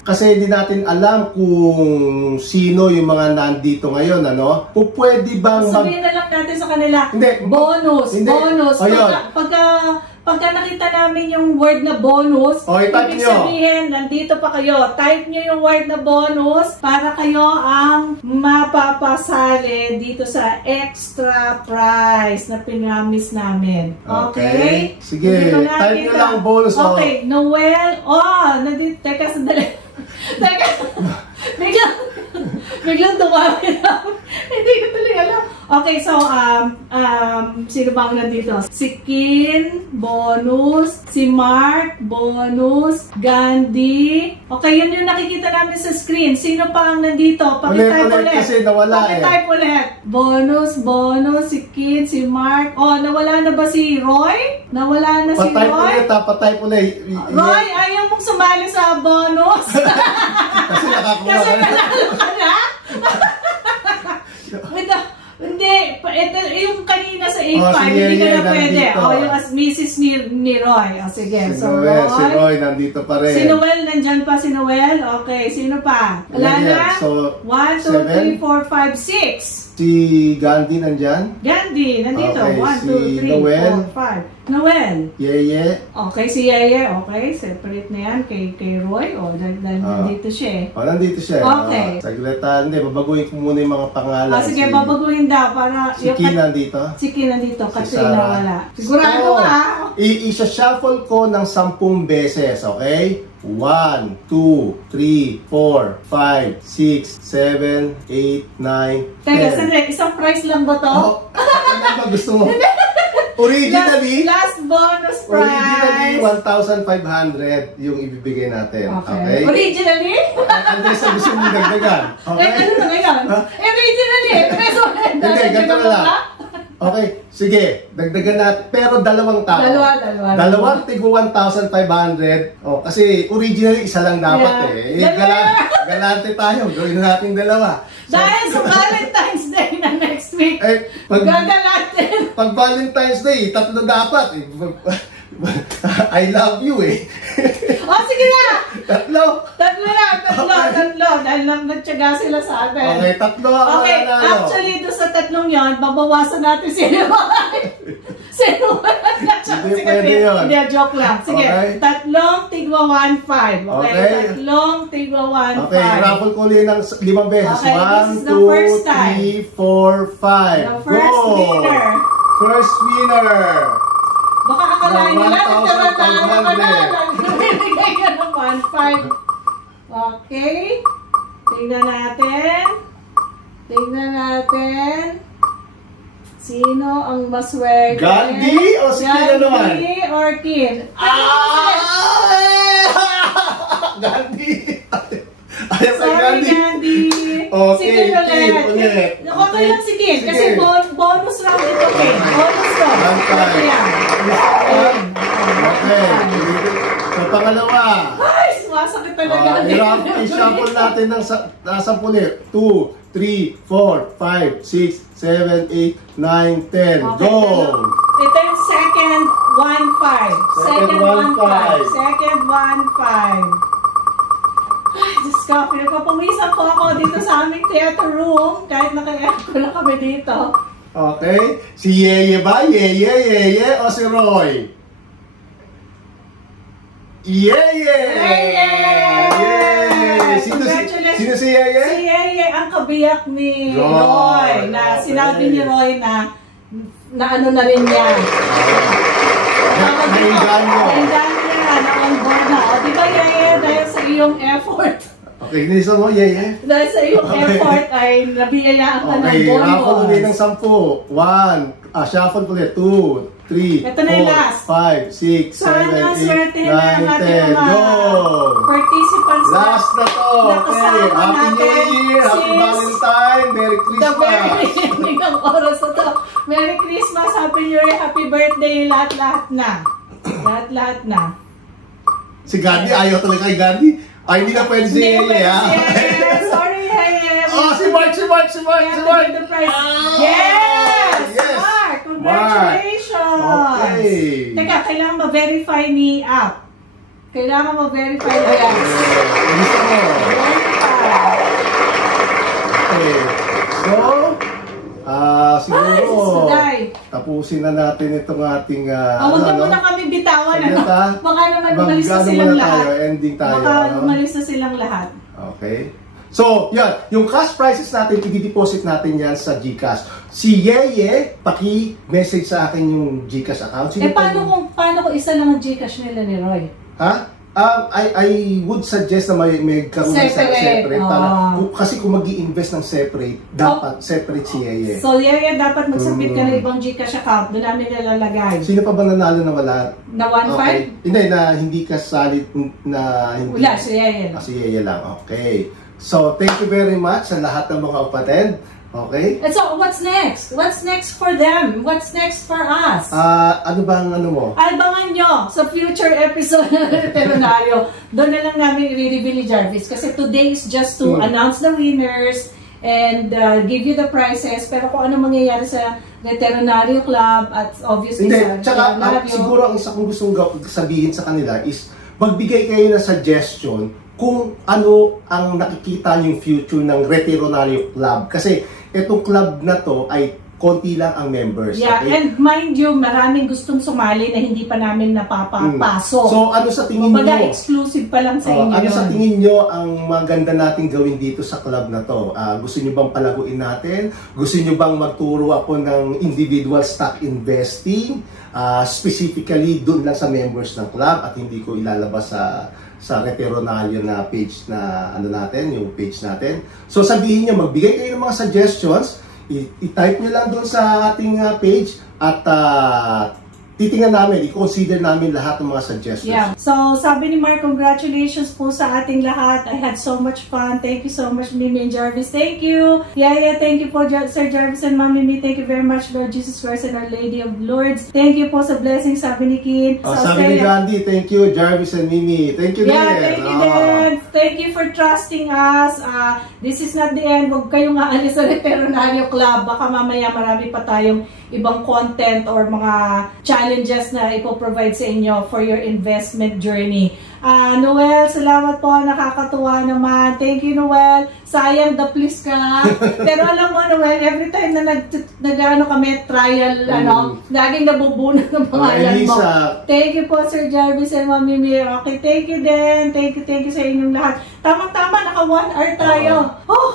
kasi hindi natin alam kung sino yung mga nandito ngayon, ano? Kung pwede bang sabihin na lang natin sa kanila, bonus. Pagka nakita namin yung word na bonus, ibig sabihin, nandito pa kayo. Type nyo yung word na bonus para kayo ang mapapasali dito sa extra prize na pinamis namin. Okay? Sige, type nyo lang bonus. Okay, Noel. Nandito. Teka, sandali. Teka, biglang dumami na. Hindi ko tuloy alam. Okay, so, sino bang nandito? Si Kin, bonus. Si Mark, bonus. Gandhi. Okay, yun yung nakikita namin sa screen. Sino pa ang nandito? Pakitype ulit. Kasi nawala Pakitype ulit. Bonus. Si Kin, si Mark. Nawala na ba si Roy? Nawala na si Roy? Patype ulit. Roy, ayaw mong sumali sa bonus. Kasi nakakuha Kasi nanalo ka na? Hindi, ito, yung kanina sa 8.5, hindi ka na pwede. Yung as Mrs. ni Roy. Sige, si Roy nandito pa rin. Si Noel, nandyan pa si Noel. Okay, sino pa? Wala na? So, 1, 2, 3, 4, 5, 6. Si Gandhi nandyan? Gandhi, nandito. Okay, 1, 2, 3, 4, 5. Noel. Yeye. Okay, si Yeye. Okay, separate na yan kay Roy. Nandito siya. Nandito siya. Okay. Saglita, babaguhin ko muna yung mga pangalan. Sige, babaguhin daw para... Si Kin nandito? Si Kin nandito. Katrina wala. Sigurado ka? I-shuffle ko ng 10 beses, okay? 1, 2, 3, 4, 5, 6, 7, 8, 9, 10. Teka, sandali. Isang price lang ba to? Ano ba gusto mo? Originally, last bonus prize. Originally, 1,500 yung ibibigay natin. Okay? Originally? Andres, gusto mong dagdagan. Okay? Ano na ngayon? Originally, hindi, ganito na lang. Okay, sige, dagdagan natin. Pero dalawang tao. Dalawang tigo 1,500. Kasi originally, isa lang dapat galante tayo. Gawin natin dalawa. Dahil sa Valentine's Day na next week, gagalatin. Pag Valentine's Day, 3 dapat. I love you sige na! 3. Tatlo. Dahil nagtyaga sila sa atin. Okay, 3. Okay, actually, doon sa 3 yon, babawasan natin si Roy. Hindi pwede yun. Hindi, joke lang. Sige, 3 tigwa 1,500. Okay? 3 tigwa 1,500. Okay, raffle ko ulit ng 5 beses. Okay, this is the first time. 1, 2, 3, 4, 5. The first winner. First winner. Baka akalain nila, nagtaratalo ka na. Nagbibigay ka ng 1,500. Okay. Tingnan natin. Sino ang maswerte? Gandhi o si Kin naman? Gandhi or Kin? Gandhi! Sorry, Gandhi. Okay, Kin ulit. Okay lang si Kin. Kasi bonus round ito, Kin. Bonus round. Okay. So, pangalawa. Ay, sumasakit talaga. I-shuffle natin ng 10 ulit. 2, 3, 4, 5, 6, 7, 8, 9, 10. Go! Ito yung second 1,500. Second 1,500. Second 1,500. Ay, Diyos ko, pinagpapawisan po ako dito sa aming theater room kahit naka-aircon na kami dito. Okay. Si Yeye ba? Yeye o si Roy? Yeye! Yeye! congratulations. Sino si Yeye? Si Yeye ang kabiyak ni Roy. Roy. Na sinabi ni Roy na ano na rin niya. Naingan niya na on board na. O, di ba Yeye, dahil sa iyong effort. Okay, nisa mo, Yeye. Dahil sa iyong effort ay nabiyayaan ka ng Okay, bonus. raffle ulit ng 10. 1, shuffle ulit. 2, 3, Ito na yung last. 4, 5, 6, 7, Sana 8, swerte na 9, ang ating 10. mga Go! participants. Last na to. Okay, Nakasama Happy New natin Year, Happy since Valentine, Merry the Christmas. very beginning ng oras na to. Merry Christmas, Happy New Year, Happy Birthday, lahat-lahat na. Lahat-lahat na. Si Gandhi, ayaw talaga kay Gandhi. Ay, hindi na pwede si Hindi Yeye, pwede ha? si Yeye. Sorry, Yeye. Oh, si Mark! We have to give the prize. Yes! Yes! Mark, congratulations! Okay. Teka, kailangan ma-verify ni app. Kailangan ma-verify ni app. Gusto mo? Verify. Okay. So, siguro, Suday. tapusin na natin itong ating, Huwag na muna kami bitawan. Saglit, ha? Baka naman umalis na silang lahat. Ending tayo. Baka umalis na silang lahat. Okay. So, yan. Yung cash prices natin, i-deposit natin yan sa GCash. Si Yeye, paki-message sa akin yung GCash account. Paano kung isa lang ang Gcash nila ni Roy? Ha? I would suggest na may karoon sa separate. Kasi kung mag-i-invest ng separate, dapat separate si Yeye. So, Yeye, dapat mag-submit ka ng ibang Gcash account. Doon namin nilalagay. Sino pa ba nanalo na wala? Na 1.5? Okay. Hindi, na hindi ka solid na hindi. Wala, si Yeye. Si Yeye lang. Okay. So, thank you very much sa lahat ng mga kapatid. Okay? And so, what's next? What's next for them? What's next for us? Ano bang ano mo? Abangan nyo sa future episode ng Veterinario. Doon na lang namin i-reveal ni Jarvis. Kasi today is just to announce the winners and give you the prizes. Pero kung ano mangyayari sa Veterinario Club at obviously Hindi, sa tsaka Veterinario. siguro ang isa kong gustong sabihin sa kanila is magbigay kayo ng suggestion kung ano ang nakikita yung future ng Veterinario Club. Kasi itong club na to ay konti lang ang members. Yeah, okay? and mind you, maraming gustong sumali na hindi pa namin napapasok. So, ano sa tingin nyo? Kumbaga, exclusive pa lang sa inyo ano yun. sa tingin nyo ang maganda nating gawin dito sa club na to? Gusto nyo bang palaguin natin? Gusto nyo bang magturo ako ng individual stock investing? Specifically, doon lang sa members ng club at hindi ko ilalabas sa Veterinario na page na ano natin, yung page natin. So sabihin nyo, magbigay kayo ng mga suggestions, i-type nyo lang doon sa ating page at titingnan namin, i-consider namin lahat ng mga suggestions. Yeah. So, sabi ni Mark, congratulations po sa ating lahat. I had so much fun. Thank you so much, Mimi and Jarvis. Thank you. Yeah, thank you po, Sir Jarvis and Mami Mimi. Thank you very much, Lord Jesus Christ and Our Lady of Lourdes. Thank you po sa blessing, sabi ni Kin. Sabi ni Gandhi, thank you, Jarvis and Mimi. Thank you din. Thank you din. Thank you for trusting us. This is not the end. Huwag kayong aalis sa Veterinario Club. Baka mamaya marami pa tayong ibang content or mga challenges na ipoprovide sa inyo for your investment journey. Noel, salamat po. Nakakatuwa naman. Thank you, Noel. Sayang, daplis ka. Pero alam mo, Noel, every time na nag-ano kami, trial, laging nabubunan ng pangalan mo. Thank you po, Sir Jarvis and Mami Mimi. Okay, thank you din. Thank you sa inyong lahat. Tamang-tama, naka 1 hour tayo.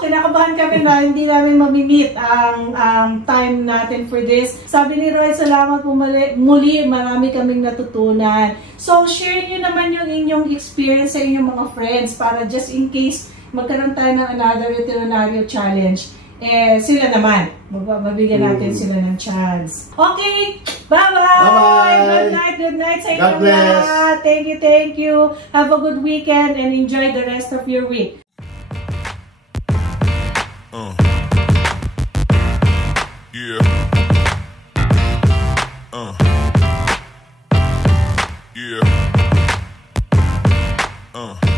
Kinakabahan kami na hindi namin mamimit ang time natin for this. Sabi ni Roy, salamat po muli. Marami kaming natutunan. So, share nyo naman yung inyong experience sa inyong mga friends para just in case magkaroon tayo ng another Veterinario Challenge. Sila naman. Mabigyan natin sila ng chance. Okay! Bye-bye! Good night sa inyong lahat. Thank you. Have a good weekend and enjoy the rest of your week. Yeah. Yeah.